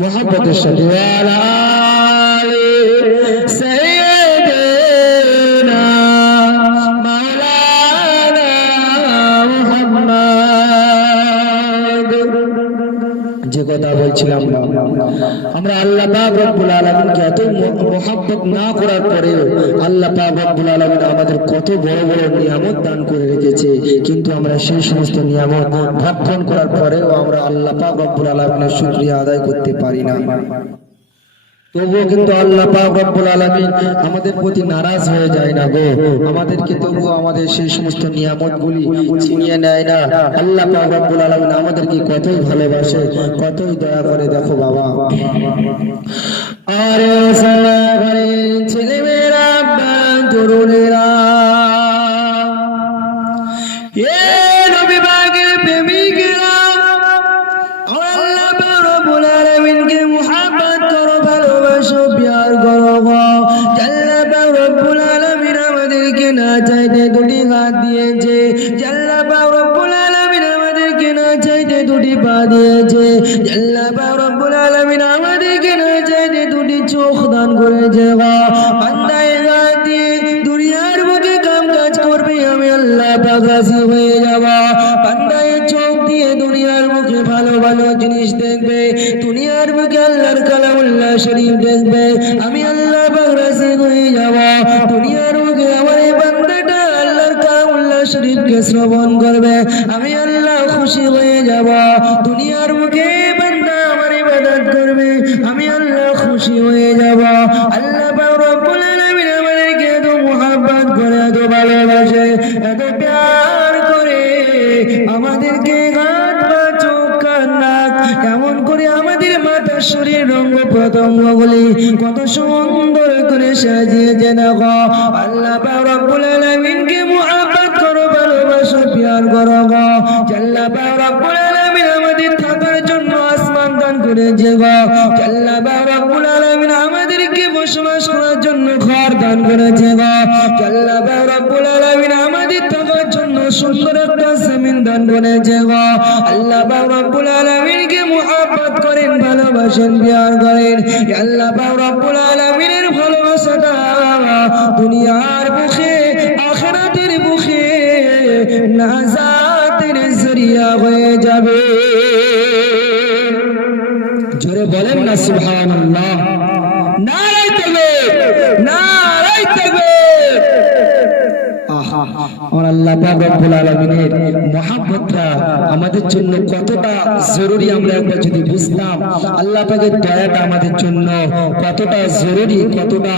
मोहब्बत शफी वाला सैयदना मौलाना मुहम्मद। যে কথা বলছিলাম আমরা আল্লাহ পাক রব্বুল আলামিনকে এত মোহাব্বত না করার পরে আল্লাহ পাক রব্বুল আলামিন আমাদের কত বড় বড় নিয়ামত দান করে রেখেছে, কিন্তু আমরা সেই সমস্ত নিয়ামত ভক্ষণ করার পরেও আমরা আল্লাহ পাক রব্বুল আলামিনের শুকরিয়া আদায় করতে পারি না। তবুও কিন্তু আল্লাহ পাক রব্বুল আলামিন আমাদের প্রতি নারাজ হয়ে যায় না গো, আমাদেরকে তবুও আমাদের সেই সমস্ত নিয়ামতগুলি ছিনিয়ে নেয় না। আল্লাহ পাক রব্বুল আলামিন আমাদেরকে কতই ভালোবাসে, কতই দয়া করে। দেখো বাবা, আরে সালারে ছেলেমেয়েরা তরুণেরা, এ নবী পাকের প্রেমিকেরা, আল্লাহ পাক রব্বুল আলামিনকে মুহাব্বত করো, ভালোবাসো, প্যার করো। আল্লাহ পাক রব্বুল আলামিন আমাদেরকে না চাইতে দুটি হাত দিয়েছে, আল্লাহ পাক রব্বুল আলামিন আমাদেরকে না চাইতে দুটি পা দিয়েছে, আল্লাহ পাক রব্বুল আলামিন আমাদেরকে না চাইতে দুটি চোখ দান করেছে। বান্দায় হাত দিয়ে দুনিয়ার বুকে কাম কাজ করবে, আমি আল্লাহ পাক রাজি হয়ে যাব। বান্দায় চোখ দিয়ে দুনিয়ার মুখে ভালো ভালো জিনিস দেখবে, দুনিয়ার মুখে আল্লাহর কালামুল্লাহ শরীফ দেখবে, আমি আল্লাহ পাক রাজি হয়ে যাব। দুনিয়ার মুখে আমার এই বান্দাটা আল্লাহর কালামুল্লাহ শরীফকে শ্রবণ করবে, আমি আল্লাহ খুশি হয়ে যাব। দুনিয়ার মুখে বান্দা আমার ইবাদত করবে, আমি আল্লাহ খুশি হয়ে যাব। আল্লাহ পাক রব্বুল আলামিন আমাদেরকে এত মুহাব্বত করে, এত ভালোবাসে, এত প্যার করে, আমাদেরকে হাত পা চোখ কান নাক এমন করে আমাদের মাথার শরীর অঙ্গ প্রত্যঙ্গগুলি কত সুন্দর করে সাজিয়েছে। দেখো আল্লাহ পাক রব্বুল আলামিনকে মুহাব্বত করো, ভালোবাসো, প্যার করো। আল্লাহ পাক রব্বুল আলামিন আমাদের থাকার জন্য আসমান দান করেছে, আল্লাহ পাক রব্বুল আলামিন আমাদেরকে বসবাস করার জন্য ঘর দান করেছে, আল্লাহ পাক রব্বুল আলামিন আমাদের থাকার জন্য সুন্দর একটা জমিন দান করেছে। আল্লাহ পাক রব্বুল আলামিনকে মুহাব্বত করেন, ভালোবাসেন, প্যার করেন। আল্লাহ পাক রব্বুল আলামিনের ভালোবাসাটা দুনিয়ার মুখে আখিরাতের মুখে নাজাতের জরিয়া হয়ে যাবে। জোরে বলেন না সুবহানাল্লাহ, নারায়ে তাকবীর, নারায়ে তাকবীর। আহা, আমার আল্লাহ পাক রব্বুল আলামিনের মহব্বতটা আমাদের জন্য কতটা জরুরি আমরা একবার যদি বুঝতাম, আল্লাহ পাকের দয়াটা আমাদের জন্য কতটা জরুরি, কতটা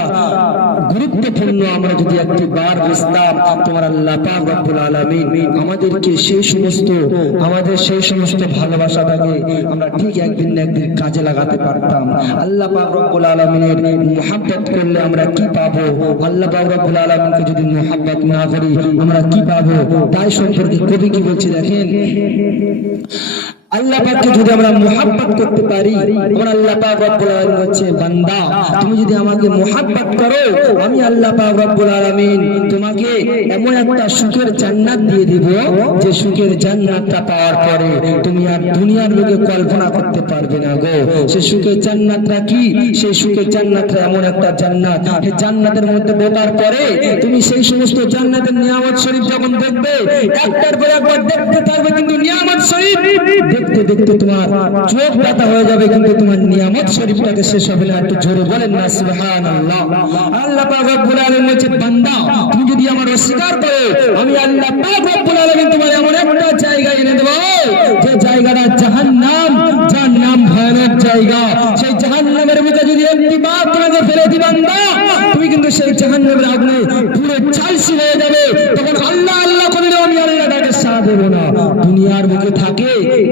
গুরুত্বপূর্ণ আমরা যদি একবার বুঝতাম, তোমার আল্লাহ পাক রব্বুল আলামিন আমাদেরকে সেই সমস্ত ভালোবাসাটাকে আমরা ঠিক একদিন না একদিন কাজে লাগাতে পারতাম। আল্লাহ পাক রব্বুল আলামিনের মুহাব্বত করলে আমরা কি পাবো, আল্লাহ পাক রব্বুল আলামিনকে যদি মুহাব্বত না করি আমরা কি পাবো, তাই সম্পর্কে কবি কি বলছে দেখেন, আল্লাহ পাককে যদি আমরা মুহাব্বত করতে পারি, আমরা আল্লাহ পাক রব্বুল আলামিন বলছে বান্দা তুমি যদি আমাকে মুহাব্বত করো, আমি আল্লাহ পাক রব্বুল আলামিন তোমাকে এমন একটা সুখের জান্নাত দিয়ে দিব, যে সুখের জান্নাতটা পাওয়ার পরে তুমি আর দুনিয়ার লোকে কল্পনা করতে পারবে না গো। সেই সুখের জান্নাতটা কি? সেই সুখের জান্নাতটা এমন একটা জান্নাত, এই জান্নাতের মধ্যে ঢোকার পরে তুমি সেই সমস্ত জান্নাতের নিয়ামত শরীফ যখন দেখবে, একটার পর একবার দেখতে থাকবে, কিন্তু নিয়ামত শরীফ দেখতে দেখতে তোমার চোখ ব্যথা হয়ে যাবে, কিন্তু তোমার নিয়ামত শরীফটাকে শেষ হবে না। একটু জোরে বলেন না সুবহানাল্লাহ। আল্লাহ পাক রব্বুল আলামিন বলছে বান্দা তুমি যদি আমার অস্বীকার করো, আমি আল্লাহ পাক রব্বুল আলামিন তোমার এমন একটা জায়গায় এনে দেব, যে জায়গাটা জাহান্নাম, যার নাম ভয়ানক জায়গা। সেই জাহান্নামের মুখে যদি একটিবার তোমাকে ফেলে দিই বান্দা, তুমি কিন্তু সেই জাহান্নামের আগুনে পুরো চালসি হয়ে যাবে। তখন আল্লাহ আল্লাহ করলে আমি আল্লাহ তাকে সাথ দেব না। দুনিয়ার মুখে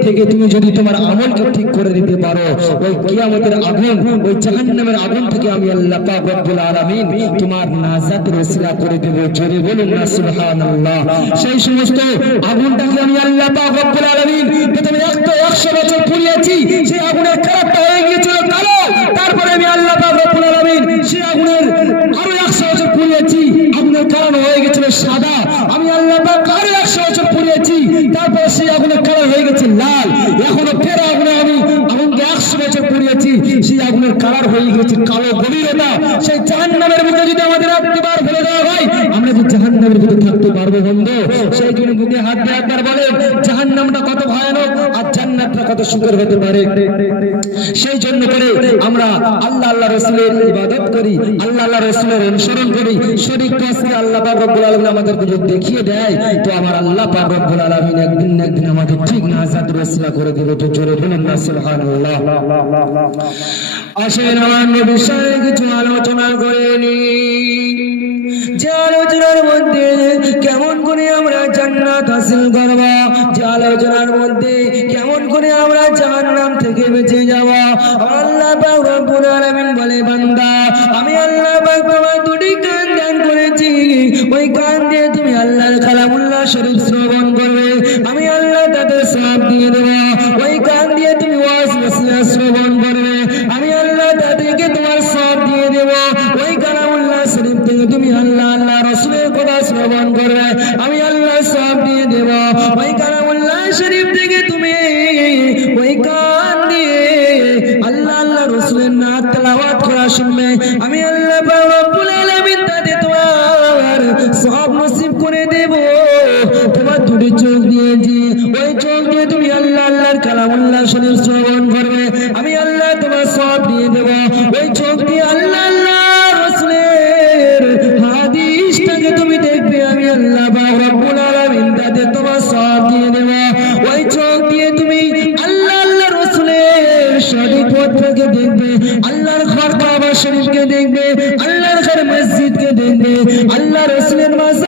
থেকে তুমি যদি তোমার আমলকে ঠিক করে দিতে পারো, ওই কিয়ামতের আগুন, ওই জাহান্নামের আগুন থেকে আমি আল্লাহ পাক রব্বুল আলামিন তোমার নাজাতের ওসিলা করে দেব। জোরে বলুন না সুবহানাল্লাহ। সেই সমস্ত আগুনটাকে আমি আল্লাহ পাক রব্বুল আলামিন প্রথমে 100 বছর পুড়িয়েছি, সেই আগুনের কালারটা হয়ে গিয়েছিল কালো, তারপরে আমি আল্লাহ পাক রব্বুল আলামিন সেই আগুনের আরো 100 বছর পুড়িয়েছি, আগুনের কালার হয়ে গিয়েছিল সাদা, আমি আল্লাহ পাক আরো 100 বছর পুড়িয়েছি, তারপরে সেই আগুনের কালার হয়ে গেছে লাল, এখনো ফের আগুনে আমি আগুনকে 100 বছর পুড়িয়েছি, সেই আগুনের কালার হয়ে গেছে কালো গভীরতা। সেই জাহান্নামের ভিতরে যদি আমাদের একবার ফেলে দেওয়া হয়, আমরা কি জাহান্নামের ভিতরে থাকতে পারবো বন্ধু? সেই জন্য বুকে হাত দিয়ে একবার বলে জাহান্নামটা কত ভয়ানক আর জান্নাতটা কত সুন্দর হতে পারে। সেই জন্য করে আমরা আল্লাহ রাসূলের ইবাদত করি, আল্লাহ রাসূলের অনুসরণ করি, শরীক কাজকে আল্লাহ পাক রব্বুল আলামিন আমাদেরকে যদি দেখিয়ে দেয়, তো আমার আল্লাহ পাক রব্বুল আলামিন একদিন না একদিন আমাদের ঠিক নাজাতের ওসিলা করে দিবে। তো জোরে বলুন না সুবহানাল্লাহ। আসেন আমার নবী সাহেব কিছু আলোচনা করে নি, যে আলোচনার মধ্যে কেমন করে আমরা জান্নাত হাসিল করব, যে আলোচনার মধ্যে কেমন করে আমরা জাহান্নাম থেকে বেঁচে যাব। আল্লাহ পাক রব্বুল আলামিন বলে বান্দা আমি আল্লাহ পাক তোমার দুটি কান দান করেছি, ওই কান দিয়ে তুমি আল্লাহর কালামুল্লাহ শরীফ শ্রবণ করবে, আমি আল্লাহ তাদের সওয়াব দিয়ে দেব। ওই কান দিয়ে তুমি ওয়াজ নসিহত শ্রবণ করবে, আমি আল্লাহ তাদেরকে তোমার সওয়াব দিয়ে দেব। ওই কালামুল্লাহ শরীফ থেকে তুমি আল্লাহ রাসূলের কথা শ্রবণ করবে, আমি আল্লাহ সওয়াব দিয়ে দেব। ওই কালামুল্লাহ শরীফ থেকে তুমি ওই কান দিয়ে আল্লাহ রাসূলের নাত তেলাওয়াত করা শুনবে, আমি আল্লাহ পাক রব্বুল আলামিন তাতে তোমার সওয়াব নসিব করে দেব। তোমার দুটি চোখ দিয়েছি, ওই চোখ দিয়ে তুমি আল্লাহর কালামুল্লাহ শরীফ শ্রবণ করবে,